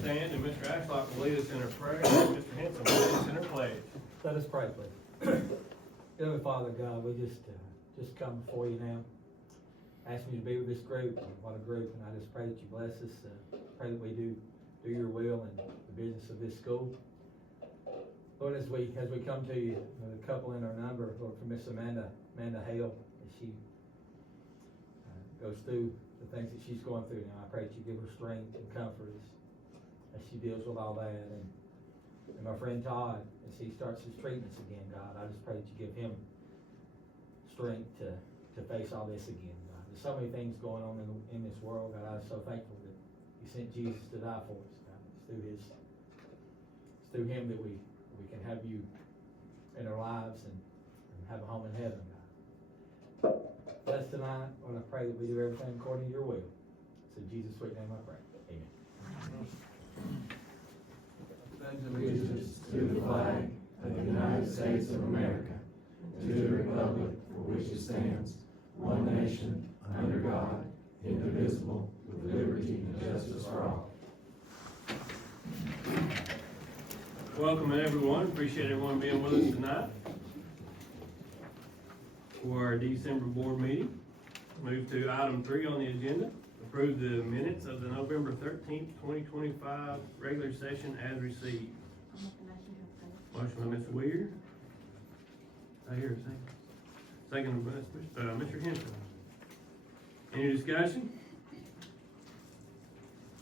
Stand, and Mr. Ashlock will lead us in our prayer, and Mr. Henson will lead us in our pledge. Let us pray, please. Heavenly Father God, we just come before you now, asking you to be with this group. What a group! And I just pray that you bless us. Pray that we do your will and the business of this school. Lord, as we come to you, the couple in our number, Lord, for Miss Amanda Hale, as she goes through the things that she's going through now, I pray that you give her strength and comfort as she deals with all that. And my friend Todd, as he starts his treatments again, God, I just pray that you give him strength to face all this again, God. There's so many things going on in this world, God. I'm so thankful that you sent Jesus to die for us, God. It's through him that we can have you in our lives and have a home in heaven, God. Bless tonight, Lord, I pray that we do everything according to your will. It's in Jesus' sweet name I pray. Amen. Pledge allegiance to the flag of the United States of America, to the republic for which it stands, one nation, under God, indivisible, with liberty and justice for all. Welcome everyone. Appreciate everyone being with us tonight for our December board meeting. Move to item 3 on the agenda. Approve the minutes of the November 13th, 2025 regular session as received. Motion by Mr. Weir. I hear a second. Second by Mr. Henson. Any discussion?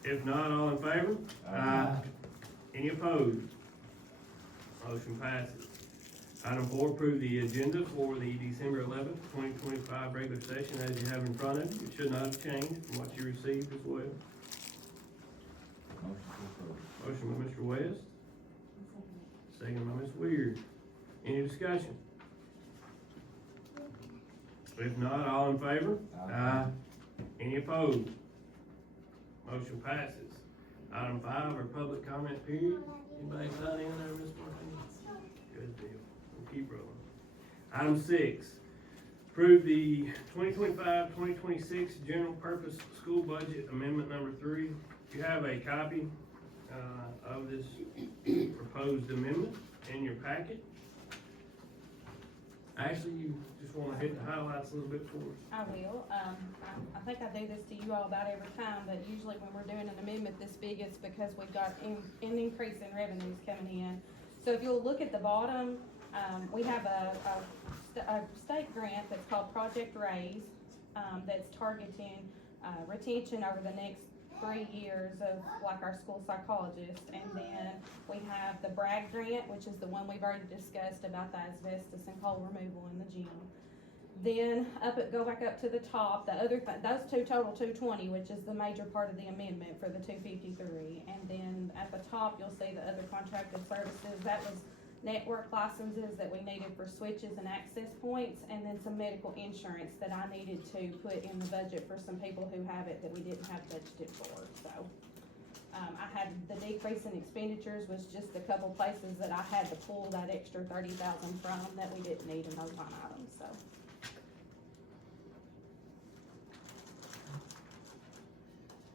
If not, all in favor? Aye. Any opposed? Motion passes. Item 4, approve the agenda for the December 11th, 2025 regular session as you have in front of you. It should not have changed from what you received as well. Motion by Mr. West. Second by Ms. Weir. Any discussion? If not, all in favor? Aye. Any opposed? Motion passes. Item 5, our public comment period. Anybody sign in there, Ms. Martinez? Good deal. We'll keep rolling. Item 6, approve the 2025-2026 general purpose school budget amendment number 3. You have a copy of this proposed amendment in your packet. Actually, you just want to hit the highlights a little bit for us. I will. I think I do this to you all about every time, but usually when we're doing an amendment this big, it's because we've got an increase in revenues coming in. So if you'll look at the bottom, we have a state grant that's called Project Raise, that's targeting retention over the next 3 years of like our school psychologist. And then we have the Bragg grant, which is the one we've already discussed about the asbestos and coal removal in the gym. Then go back up to the top, those two total 220, which is the major part of the amendment for the 253. And then at the top, you'll see the other contracted services. That was network licenses that we needed for switches and access points, and then some medical insurance that I needed to put in the budget for some people who have it that we didn't have budgeted for. So I had the decrease in expenditures was just a couple places that I had to pull that extra $30,000 from that we didn't need in those line items. So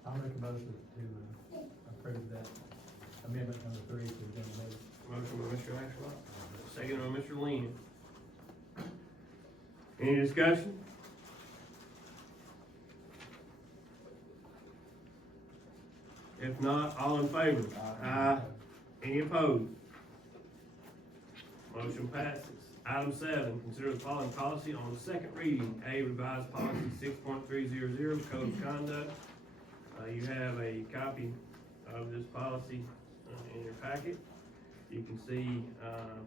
I'll make a motion to approve that amendment number 3 to the agenda meeting. Motion by Mr. Ashlock, second by Mr. Lynn. Any discussion? If not, all in favor? Aye. Any opposed? Motion passes. Item 7, consider the following policy on the second reading. A, revised policy 6.300, code of conduct. You have a copy of this policy in your packet. You can see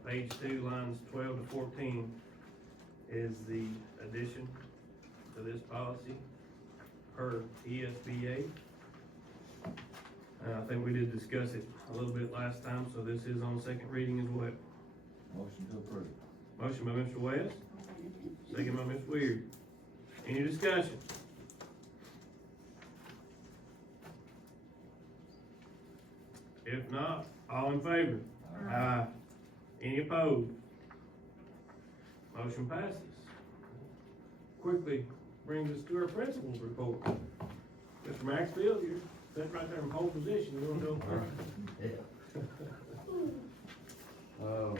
page 2, lines 12 to 14 is the addition to this policy per ESBA. I think we did discuss it a little bit last time, so this is on second reading as well. Motion to approve. Motion by Mr. West, second by Ms. Weir. Any discussion? If not, all in favor? Aye. Any opposed? Motion passes. Quickly brings us to our principal's report. Mr. Maxfield, you're sit right there in pole position, you wanna go?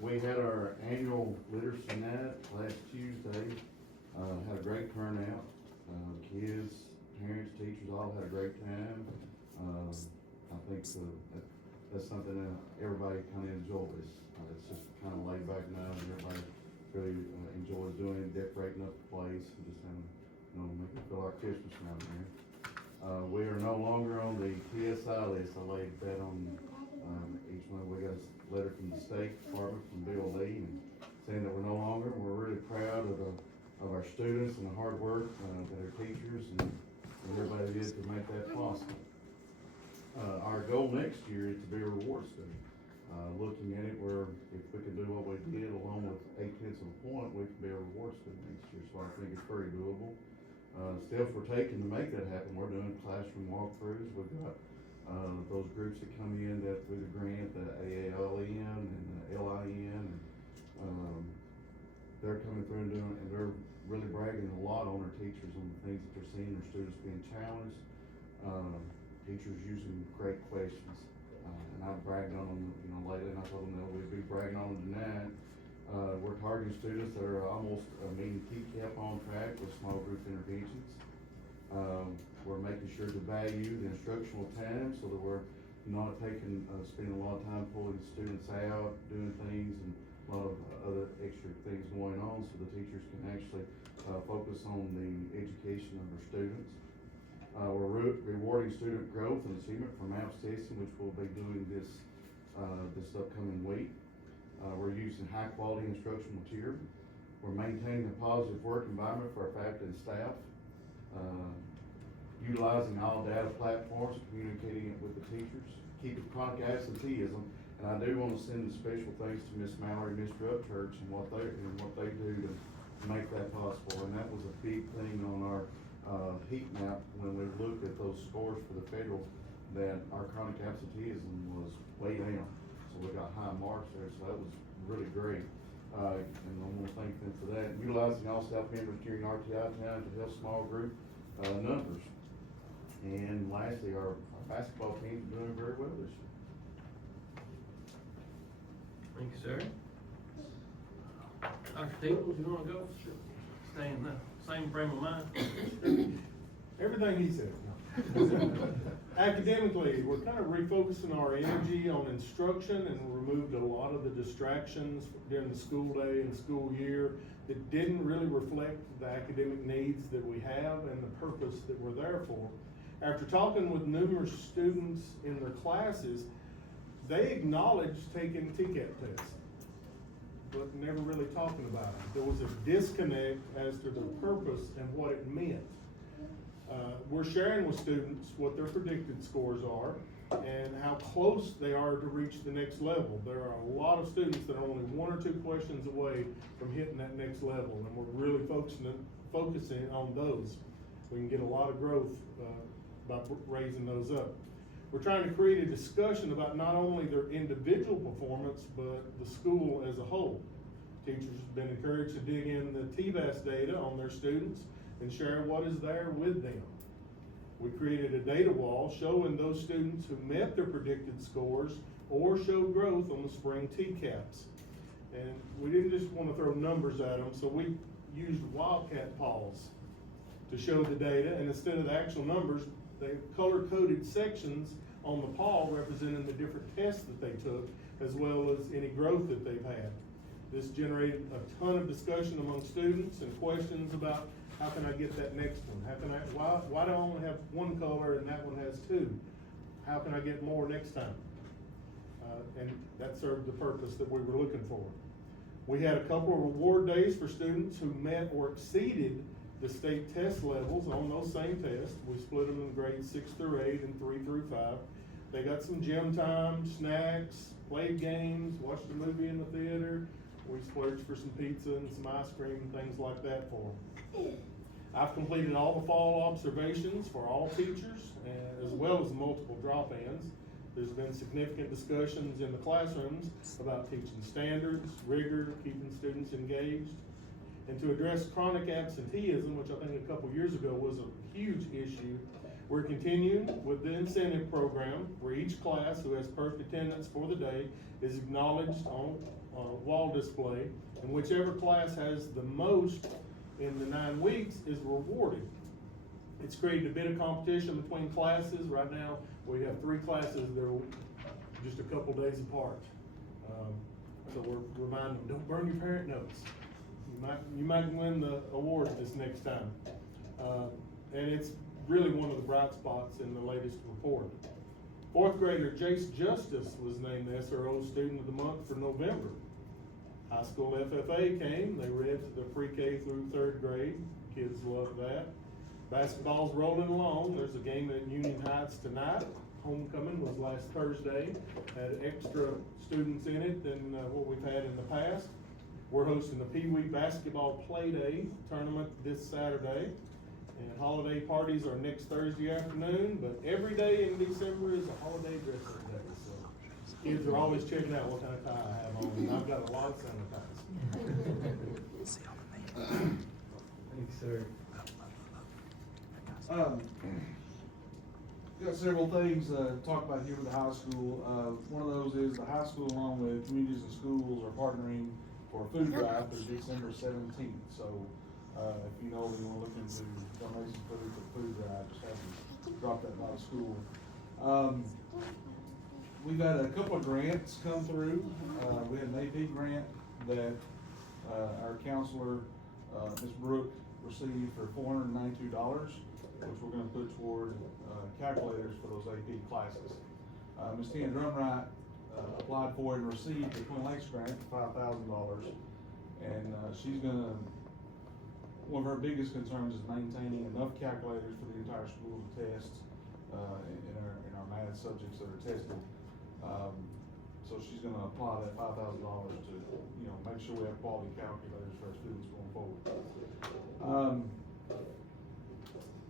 We had our annual literacy night last Tuesday, had a great turnout, kids, parents, teachers, all had a great time. I think that's something that everybody kinda enjoys, it's just kinda laid back now, and everybody really enjoys doing, decorating up the place, and just having, making it feel like Christmas around here. We are no longer on the TSI list. I laid that on, each one. We got a letter from the State Department, from Bill Lee, and saying that we're no longer. We're really proud of our students and the hard work, that our teachers and everybody did to make that possible. Our goal next year is to be a reward study. Looking at it, where if we can do what we did along with 8/10 of a point, we can be a reward study next year, so I think it's very doable. Steps we're taking to make that happen, we're doing classroom walkthroughs. We've got those groups that come in that through the grant, the AALN and the LIN, and they're coming through and doing, and they're really bragging a lot on their teachers on the things that they're seeing, their students being challenged, teachers using great questions. And I've bragged on them, lately, and I told them that we'd be bragging on them tonight. We're targeting students that are almost meeting TCAP on track with small group interventions. We're making sure to value the instructional time so that we're not spending a lot of time pulling students out, doing things, and a lot of other extra things going on, so the teachers can actually focus on the education of their students. We're rewarding student growth and achievement from MAPS testing, which we'll be doing this upcoming week. We're using high quality instructional material. We're maintaining a positive work environment for our faculty and staff. Utilizing all data platforms, communicating it with the teachers, keeping chronic absenteeism. And I do want to send a special thanks to Miss Mallory, and Mr. Upchurch, and what they do to make that possible. And that was a big thing on our heat map when we looked at those scores for the federal, that our chronic absenteeism was way down. So we got high marks there, so that was really great. And I want to thank them for that. Utilizing all staff members during RTI time to help small group numbers. And lastly, our basketball team is doing very well this year. Thank you, sir. Dr. Teebles, you wanna go? Sure. Stay in the same frame of mind? Everything he said. No. Academically, we're kind of refocusing our energy on instruction, and we removed a lot of the distractions during the school day and school year that didn't really reflect the academic needs that we have and the purpose that we're there for. After talking with numerous students in their classes, they acknowledged taking TCAP tests, but never really talking about it. There was a disconnect as to the purpose and what it meant. We're sharing with students what their predicted scores are and how close they are to reach the next level. There are a lot of students that are only 1 or 2 questions away from hitting that next level, and we're really focusing on those. We can get a lot of growth by raising those up. We're trying to create a discussion about not only their individual performance, but the school as a whole. Teachers have been encouraged to dig in the TVAS data on their students and share what is there with them. We created a data wall showing those students who met their predicted scores or showed growth on the spring TCAPs. And we didn't just want to throw numbers at them, so we used Wildcat polls to show the data, and instead of the actual numbers, they color-coded sections on the poll representing the different tests that they took, as well as any growth that they've had. This generated a ton of discussion among students and questions about, how can I get that next one? Why do I only have 1 color and that one has 2? How can I get more next time? And that served the purpose that we were looking for. We had a couple of reward days for students who met or exceeded the state test levels on those same tests. We split them in grades 6 through 8 and 3 through 5. They got some gym time, snacks, played games, watched a movie in the theater. We splurged for some pizza and some ice cream and things like that for them. I've completed all the fall observations for all teachers, as well as multiple drop-ins. There's been significant discussions in the classrooms about teaching standards, rigor, keeping students engaged. And to address chronic absenteeism, which I think a couple years ago was a huge issue, We're continuing with the incentive program where each class who has perfect attendance for the day is acknowledged on wall display, and whichever class has the most in the 9 weeks is rewarded. It's created a bit of competition between classes. Right now, we have 3 classes that are just a couple days apart. So we're reminding them, don't burn your parent notes. You might win the award this next time. And it's really one of the bright spots in the latest report. 4th grader Jace Justice was named the SRO Student of the Month for November. High school FFA came, they read the pre-K through 3rd grade. Kids love that. Basketball's rolling along. There's a game at Union Heights tonight. Homecoming was last Thursday. Had extra students in it than what we've had in the past. We're hosting the Pee Wee Basketball Play Day tournament this Saturday. And holiday parties are next Thursday afternoon, but every day in December is a holiday dress-up day. So kids are always checking out what kind of tie I have on, and I've got a lot of sanitizer. Thanks, sir. Got several things to talk about here with the high school. One of those is the high school, along with communities and schools, are partnering for a food drive through December 17th. So, if you know you want to look into donation food for the food drive, just have to drop that by the school. We've had a couple of grants come through. We had an AP grant that our counselor, Ms. Brooke, received for $492, which we're going to put toward calculators for those AP classes. Ms. Tina Drumright applied for and received the Twin Lakes grant for $5,000, and she's going to, one of her biggest concerns is maintaining enough calculators for the entire school to test in our math subjects that are tested. So she's going to apply that $5,000 to, make sure we have quality calculators for our students going forward.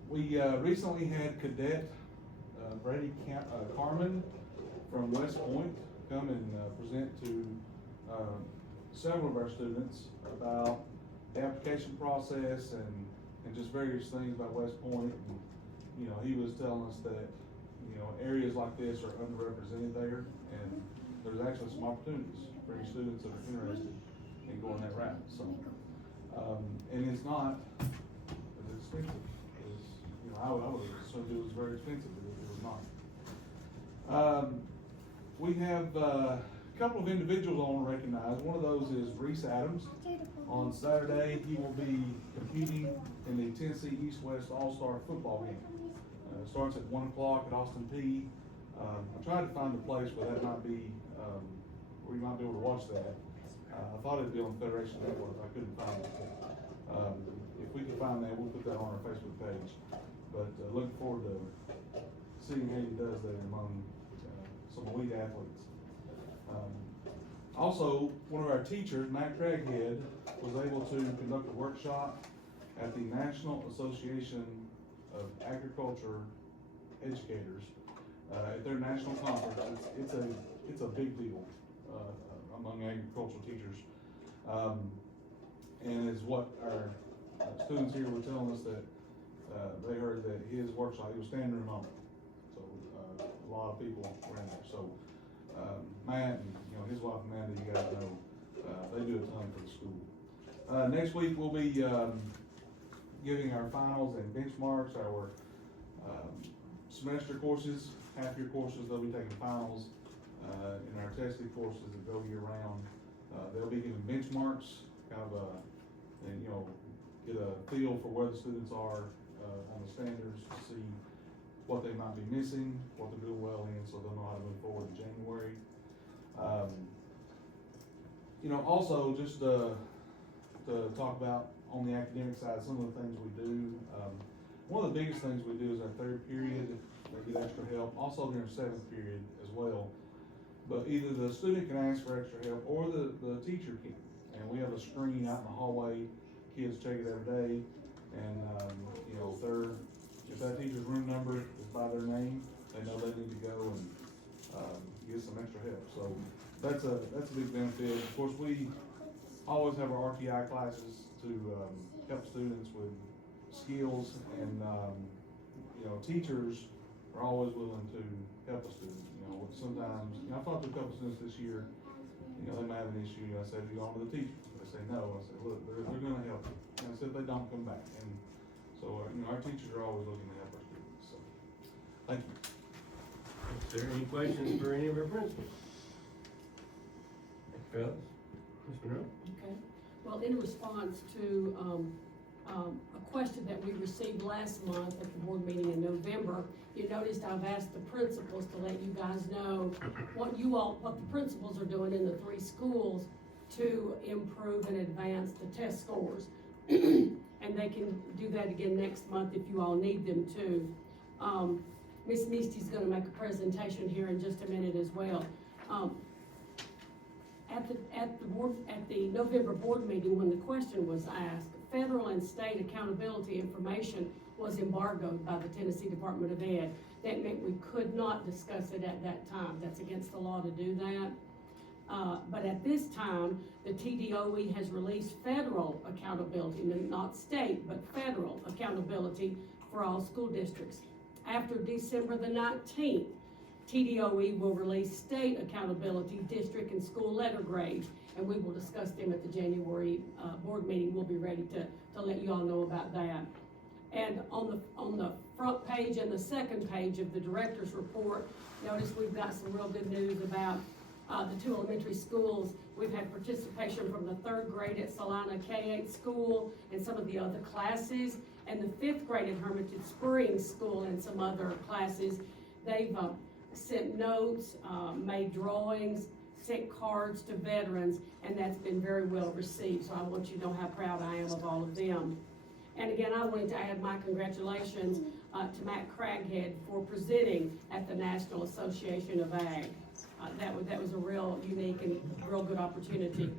We recently had Cadet Brady Carmen from West Point come and present to several of our students about the application process and just various things about West Point. And, he was telling us that, areas like this are underrepresented there, and there's actually some opportunities for any students that are interested in going that route. So, and it's not as expensive as, I would assume it was very expensive, but it was not. We have a couple of individuals I want to recognize. One of those is Reese Adams. On Saturday, he will be competing in the Tennessee East-West All-Star football game. It starts at 1 o'clock at Austin Peay. I tried to find a place where that might be, where you might be able to watch that. I thought it'd be on Federation Network. I couldn't find it. If we can find that, we'll put that on our Facebook page. But looking forward to seeing how he does that among some elite athletes. Also, one of our teachers, Matt Craighead, was able to conduct a workshop at the National Association of Agriculture Educators at their national conference. It's a big deal among agricultural teachers, and is what our students here were telling us that they heard that his workshop, he was standing room only. So a lot of people were in there. So Matt and his wife Amanda, you guys know, they do a ton for the school. Next week we'll be giving our finals and benchmarks, our semester courses, half-year courses. They'll be taking finals in our tested courses that go year-round. They'll be giving benchmarks, kind of and get a feel for where the students are on the standards to see what they might be missing, what they're doing well in, so they'll know how to move forward in January. Also just to talk about on the academic side, some of the things we do. One of the biggest things we do is our 3rd period, they get extra help. Also during 7th period as well. But either the student can ask for extra help or the teacher can. And we have a screen out in the hallway. Kids check it every day. And, if that teacher's room number is by their name, they know they need to go and get some extra help. So that's a big benefit. Of course, we always have our RTI classes to help students with skills and you know, teachers are always willing to help a student, you know, sometimes, you know, I've talked to a couple students this year, you know, they may have an issue, I say, have you gone to the teacher? They say no, I say, look, they're gonna help you, and I said, they don't come back, and so, you know, our teachers are always looking to help our students, so, thank you. Is there any questions for any of our principals? Fellas, Ms. Monroe? Okay, well, in response to, a question that we received last month at the board meeting in November, you noticed I've asked the principals to let you guys know what the principals are doing in the 3 schools to improve and advance the test scores. And they can do that again next month if you all need them to. Ms. Misty's gonna make a presentation here in just a minute as well. At the November board meeting, when the question was asked, federal and state accountability information was embargoed by the Tennessee Department of Ed. That meant we could not discuss it at that time. That's against the law to do that. But at this time, the TDOE has released federal accountability, not state, but federal accountability for all school districts. After December the 19th, TDOE will release state accountability, district and school letter grades, and we will discuss them at the January board meeting. We'll be ready to let you all know about that. And on the front page and the second page of the director's report, notice we've got some real good news about the 2 elementary schools. We've had participation from the 3rd grade at Salina K-8 school and some of the other classes, and the 5th grade at Hermitage Springs School and some other classes. They've sent notes, made drawings, sent cards to veterans, and that's been very well received. So I want you to know how proud I am of all of them. And again, I wanted to add my congratulations to Matt Craghead for presenting at the National Association of Ag. That was a real unique and real good opportunity.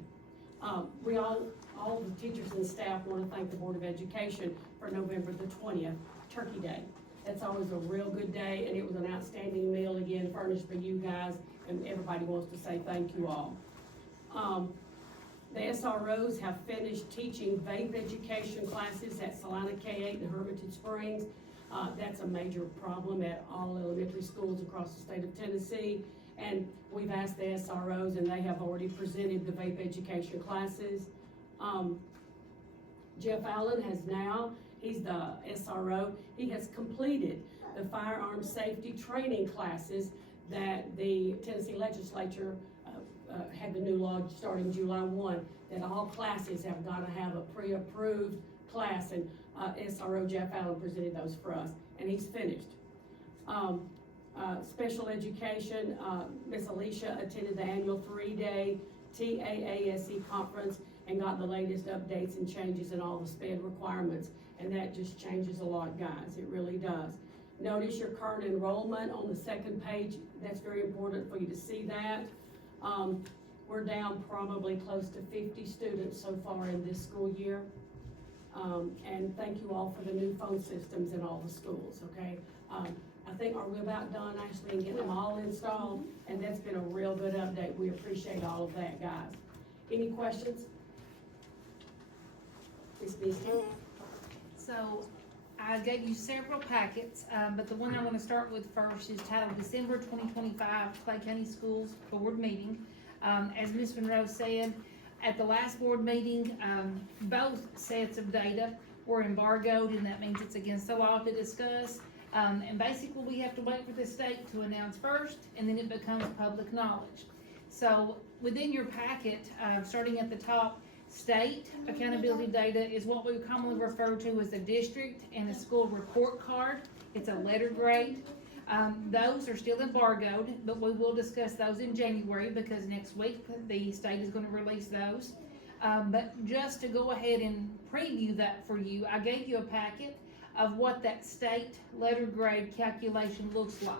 We all the teachers and staff want to thank the Board of Education for November the 20th, Turkey Day. That's always a real good day, and it was an outstanding meal, again, furnished by you guys, and everybody wants to say thank you all. The SROs have finished teaching vape education classes at Salina K-8 and Hermitage Springs. That's a major problem at all elementary schools across the state of Tennessee. And we've asked the SROs, and they have already presented the vape education classes. Jeff Allen he's the SRO, he has completed the firearm safety training classes that the Tennessee legislature had the new law starting July 1, that all classes have got to have a pre-approved class, and SRO Jeff Allen presented those for us, and he's finished. Special education, Miss Alicia attended the annual 3-day TAASE conference and got the latest updates and changes in all the SPED requirements, and that just changes a lot, guys, it really does. Notice your current enrollment on the second page. That's very important for you to see that. We're down probably close to 50 students so far in this school year. And thank you all for the new phone systems in all the schools, okay? I think, are we about done actually in getting them all installed? And that's been a real good update. We appreciate all of that, guys. Any questions? Ms. Misty? So I gave you several packets, but the one I want to start with first is titled December 2025 Clay County Schools Board Meeting. As Ms. Monroe said, at the last board meeting, both sets of data were embargoed, and that means it's against the law to discuss. And basically we have to wait for the state to announce first, and then it becomes public knowledge. So within your packet, starting at the top, state accountability data is what we commonly refer to as a district and a school report card. It's a letter grade. Those are still embargoed, but we will discuss those in January because next week the state is going to release those. But just to go ahead and preview that for you, I gave you a packet of what that state letter grade calculation looks like.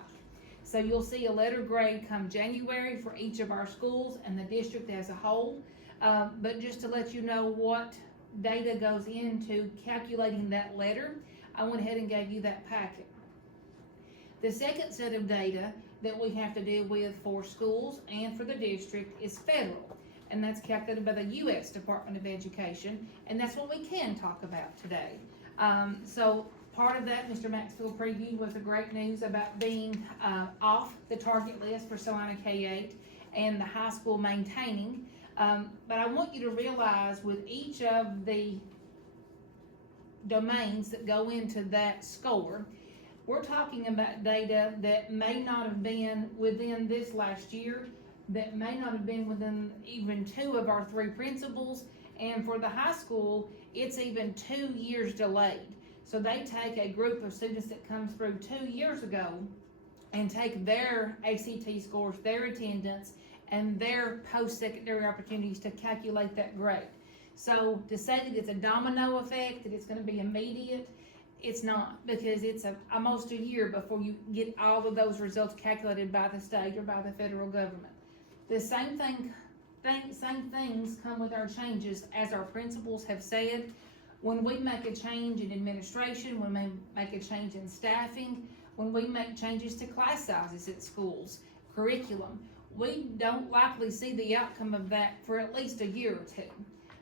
So you'll see a letter grade come January for each of our schools and the district as a whole. But just to let you know what data goes into calculating that letter, I went ahead and gave you that packet. The second set of data that we have to deal with for schools and for the district is federal, and that's calculated by the U.S. Department of Education, and that's what we can talk about today. So part of that, Mr. Maxfield previewed was the great news about being, off the target list for Salina K-8 and the high school maintaining. But I want you to realize with each of the domains that go into that score, we're talking about data that may not have been within this last year, that may not have been within even 2 of our 3 principals, and for the high school, it's even 2 years delayed. So they take a group of students that comes through 2 years ago and take their ACT scores, their attendance, and their post-secondary opportunities to calculate that grade. So to say that it's a domino effect, that it's gonna be immediate, it's not, because it's almost a year before you get all of those results calculated by the state or by the federal government. The same things come with our changes, as our principals have said. When we make a change in administration, when we make a change in staffing, when we make changes to class sizes at schools, curriculum, we don't likely see the outcome of that for at least a year or 2.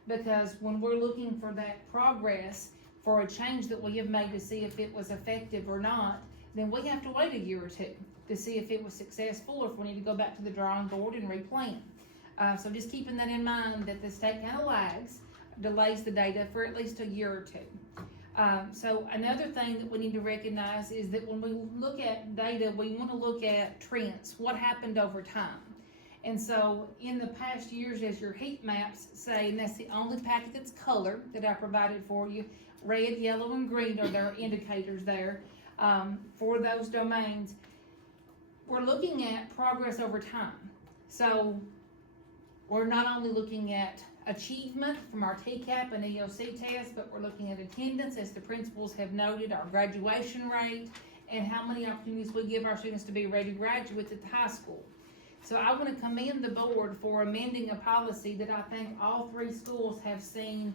Because when we're looking for that progress for a change that we have made to see if it was effective or not, then we have to wait a year or 2 to see if it was successful or if we need to go back to the drawing board and replan. So just keeping that in mind, that the state kind of lags, delays the data for at least a year or 2. So another thing that we need to recognize is that when we look at data, we want to look at trends, what happened over time. And so in the past years, as your heat maps say, and that's the only packet that's color that I provided for you, red, yellow, and green are their indicators there for those domains. We're looking at progress over time. So we're not only looking at achievement from our TCAP and EOC tests, but we're looking at attendance, as the principals have noted, our graduation rate, and how many opportunities we give our students to be ready graduates at the high school. So I want to commend the board for amending a policy that I think all 3 schools have seen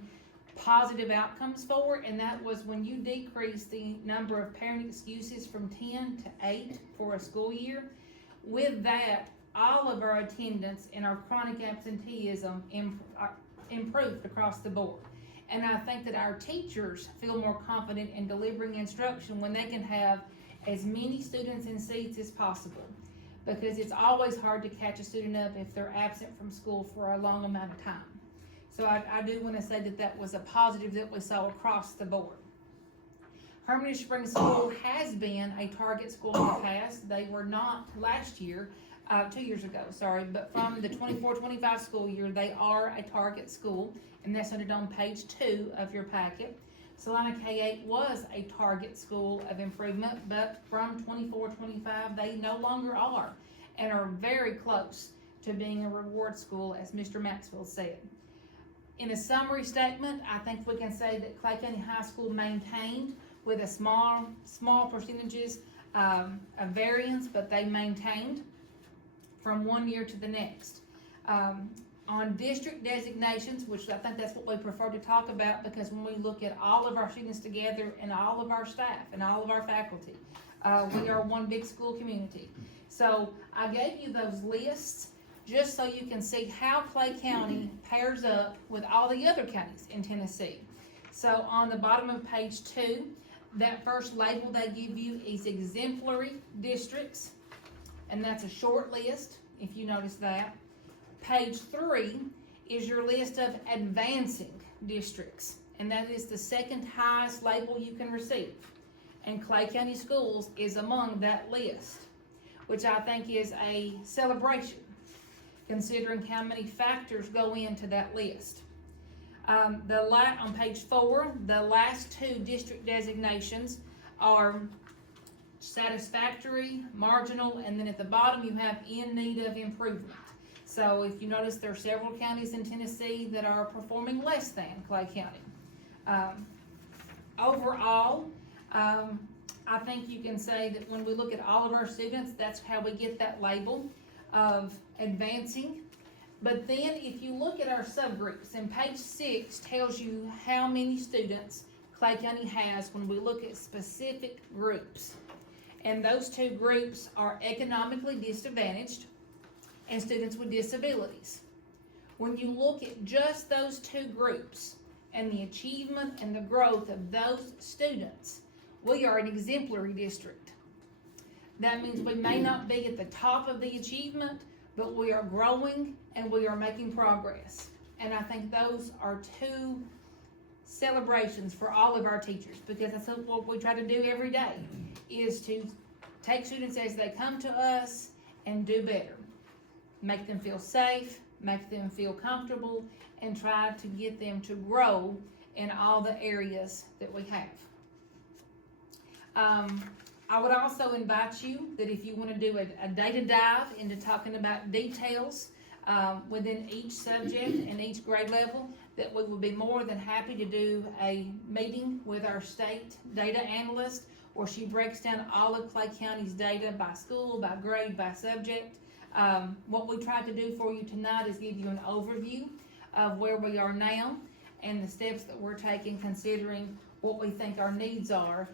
positive outcomes for, and that was when you decrease the number of parent excuses from 10 to 8 for a school year. With that, all of our attendance and our chronic absenteeism improved across the board. And I think that our teachers feel more confident in delivering instruction when they can have as many students in seats as possible, because it's always hard to catch a student up if they're absent from school for a long amount of time. So I do want to say that that was a positive that we saw across the board. Hermitage Springs School has been a target school in the past. They were not last year, 2 years ago, sorry, but from the 24-25 school year, they are a target school, and that's noted on page 2 of your packet. Salina K-8 was a target school of improvement, but from 24-25, they no longer are, and are very close to being a reward school, as Mr. Maxfield said. In a summary statement, I think we can say that Clay County High School maintained with a small percentages of variance, but they maintained from one year to the next. On district designations, which I think that's what we prefer to talk about, because when we look at all of our students together and all of our staff and all of our faculty, we are one big school community. So I gave you those lists just so you can see how Clay County pairs up with all the other counties in Tennessee. So on the bottom of page 2, that first label they give you is exemplary districts, and that's a short list, if you notice that. Page 3 is your list of advancing districts, and that is the second highest label you can receive. And Clay County Schools is among that list, which I think is a celebration, considering how many factors go into that list. On page 4, the last 2 district designations are satisfactory, marginal, and then at the bottom you have in need of improvement. So if you notice, there are several counties in Tennessee that are performing less than Clay County. Overall, I think you can say that when we look at all of our students, that's how we get that label of advancing. But then if you look at our subgroups, and page 6 tells you how many students Clay County has when we look at specific groups. And those 2 groups are economically disadvantaged and students with disabilities. When you look at just those 2 groups and the achievement and the growth of those students, we are an exemplary district. That means we may not be at the top of the achievement, but we are growing and we are making progress. And I think those are two celebrations for all of our teachers, because that's what we try to do every day, is to take students as they come to us and do better. Make them feel safe, make them feel comfortable, and try to get them to grow in all the areas that we have. I would also invite you that if you want to do a data dive into talking about details within each subject and each grade level, that we will be more than happy to do a meeting with our state data analyst where she breaks down all of Clay County's data by school, by grade, by subject. What we tried to do for you tonight is give you an overview of where we are now and the steps that we're taking, considering what we think our needs are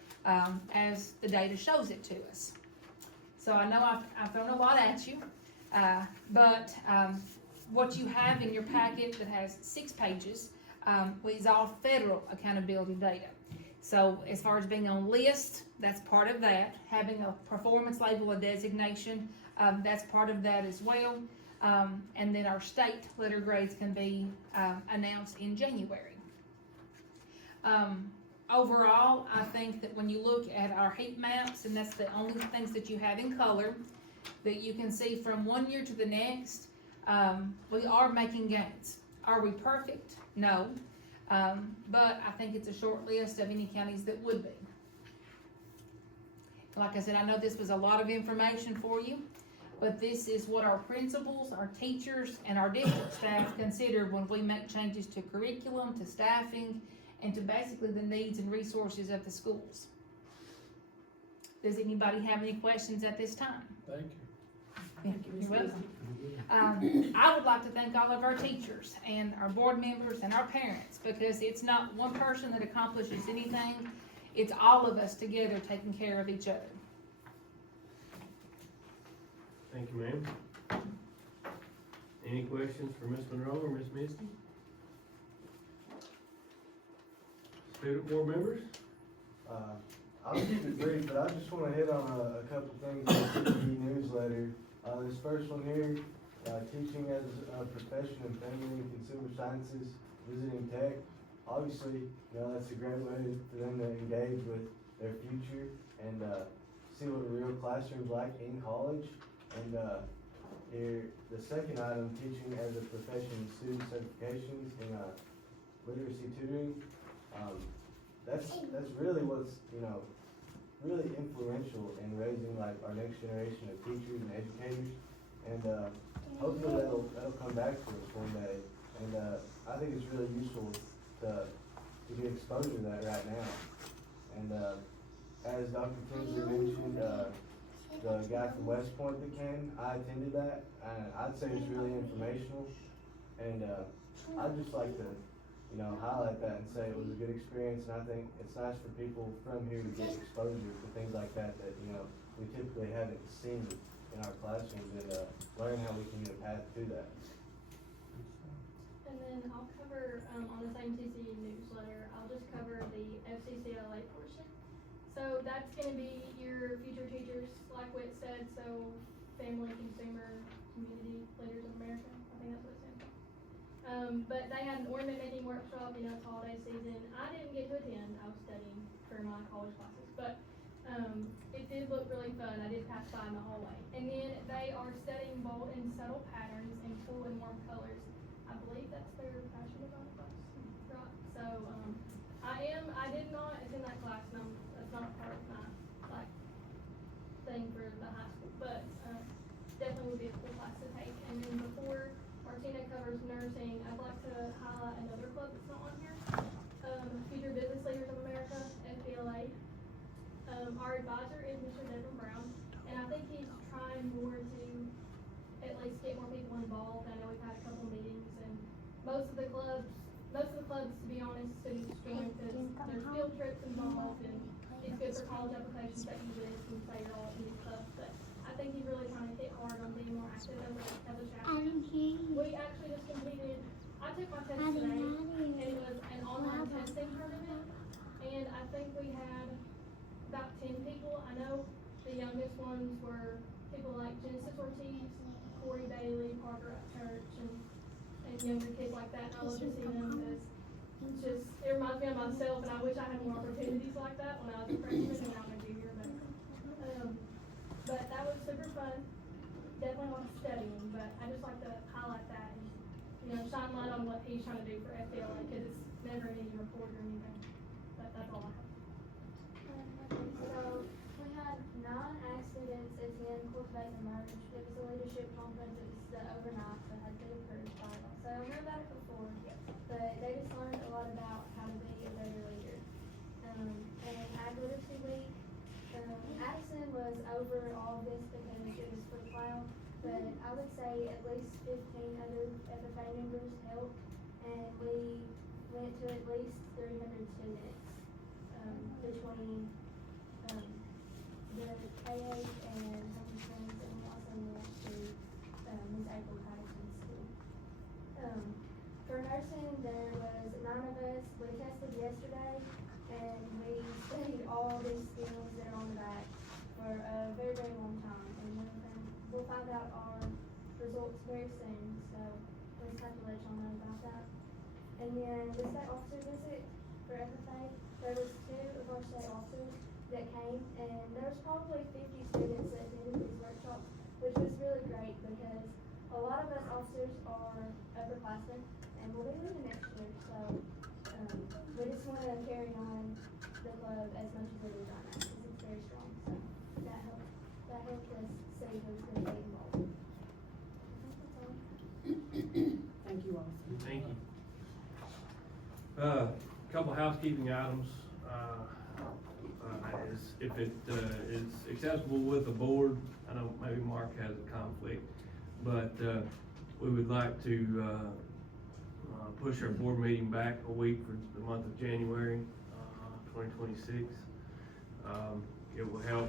as the data shows it to us. So I know I've thrown a lot at you, but what you have in your packet that has 6 pages is all federal accountability data. So as far as being on list, that's part of that. Having a performance label, a designation, that's part of that as well. And then our state letter grades can be announced in January. Overall, I think that when you look at our heat maps, and that's the only things that you have in color, that you can see from one year to the next, we are making gains. Are we perfect? No. But I think it's a short list of any counties that would be. Like I said, I know this was a lot of information for you, but this is what our principals, our teachers, and our district staff consider when we make changes to curriculum, to staffing, and to basically the needs and resources of the schools. Does anybody have any questions at this time? Thank you. You're welcome. I would like to thank all of our teachers and our board members and our parents, because it's not one person that accomplishes anything. It's all of us together taking care of each other. Thank you, ma'am. Any questions for Ms. Monroe or Ms. Misty? Student board members? I'll keep it brief, but I just want to hit on a couple things in the CTE newsletter. This first one here, teaching as a profession in family and consumer sciences, visiting tech. Obviously, that's a great way for them to engage with their future and see what a real classroom's like in college. And here, the second item, teaching as a profession, student certifications in literacy tutoring. That's really what's really influential in raising like our next generation of teachers and educators, and hopefully that'll come back to us one day. And I think it's really useful to get exposure to that right now. And as Dr. Tinsley mentioned, the guy from West Point that came, I attended that, and I'd say it's really informational. And I'd just like to highlight that and say it was a good experience, and I think it's nice for people from here to get exposure to things like that we typically haven't seen in our classrooms, and learn how we can get a path to that. And then I'll cover, on the same CCE newsletter, I'll just cover the FCCLA portion. So that's gonna be your future teachers, like Whit said, so family, consumer, community, leaders of America, I think that's what it stands for. But they had an ornament making workshop, it's holiday season. I didn't get to attend, I was studying for my college classes, but it did look really fun. I did pass by in the hallway. And then they are studying bold and subtle patterns in cool and warm colors. I believe that's their fashion design class, right? So I did not attend that class, and that's not part of my thing for the high school, but definitely would be a cool class to take. And then before Martina covers nursing, I'd like to highlight another club that's not on here, Future Business Leaders of America, FBLA. Our advisor is Mr. Devin Brown, and I think he's trying more to at least get more people involved. I know we've had a couple meetings, and most of the clubs, to be honest, students join because there's field trips involved, and it's good for college applications that usually is can say you're all in these clubs, but I think he's really trying to hit hard on being more active as a chaplain. We actually just completed, I took my test today, and it was an online testing tournament, and I think we had about 10 people. I know the youngest ones were people like Genesis Ortiz, Corey Bailey, Parker Church, and younger kids like that. And I love to see them because it's just, it reminds me of myself, and I wish I had more opportunities like that when I was a freshman and now I'm a junior. But that was super fun. Definitely a lot of studying, but I just like to highlight that and, you know, shine light on what he's trying to do for FDLA, because it's never any report or anything. But that's all I have. So, we had 9 accidents attend Cultivate the Merge. It was a leadership conference, it was the overnight, so it had to be approved by them. So I've heard about it before, but they just learned a lot about how to be a better leader. And Ag Literacy Week, Addison was over all of this because it was for cloud, but I would say at least 15 other FFA members helped, and we went to at least 300 students, between, the KA and Home Friends, and we also went to, Miss April Patterson's school. For nursing, there was 9 of us. We tested yesterday, and we studied all these skills that are on the back for a very, very long time, and we'll find out our results very soon, so we'll just have to let y'all know about that. And then the state officer visit for FFA, there was 2 of our state officers that came, and there was probably 50 students that attended these workshops, which was really great because a lot of us officers are upperclassmen, and we'll be leaving next year, so we just want to carry on the club as much as it is right now, because it's very strong, so that helped us see who's going to be involved. I think that's all. Thank you all. Thank you. Couple housekeeping items, if it, is acceptable with the board, I know maybe Mark has a conflict, but, we would like to, push our board meeting back a week for the month of January, 2026. It will help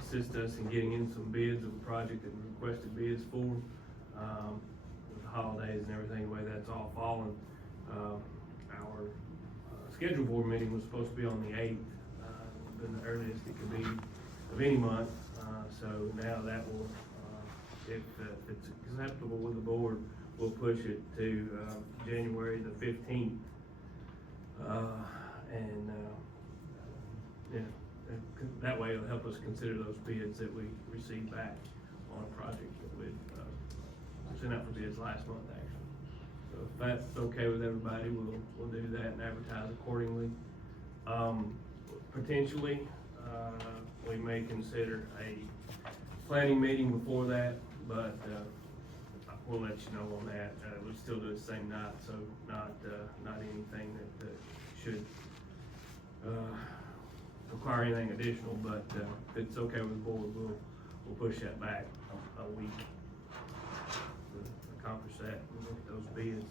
assist us in getting in some bids of a project that we requested bids for, with the holidays and everything, the way that's all fallen. Our scheduled board meeting was supposed to be on the 8th, been the earliest it could be of any month, so now that will, if it's acceptable with the board, we'll push it to January the 15th. Yeah, that way it'll help us consider those bids that we received back on a project that we sent out for bids last month, actually. So if that's okay with everybody, we'll do that and advertise accordingly. Potentially, we may consider a planning meeting before that, but we'll let you know on that. We'll still do the same night, so not anything that should require anything additional, but if it's okay with the board, we'll push that back a week to accomplish that and get those bids.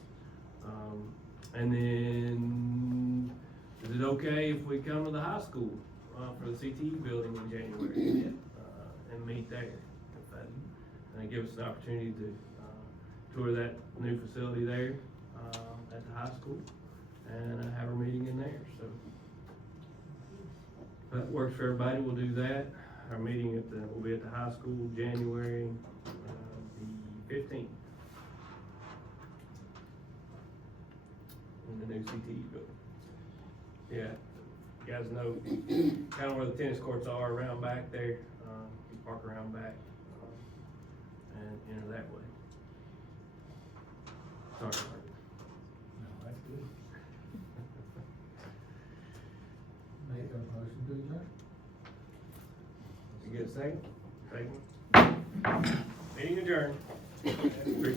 And then, is it okay if we come to the high school for the CTE building in January and meet there? And give us an opportunity to tour that new facility there at the high school and have a meeting in there. So if that works for everybody, we'll do that. Our meeting will be at the high school January the 15th in the new CTE building. Yeah, you guys know kind of where the tennis courts are around back there. You park around back and enter that way. Sorry, Mark. No, that's good. Make a motion to adjourn. You get a second? Second. Meeting adjourned. Appreciate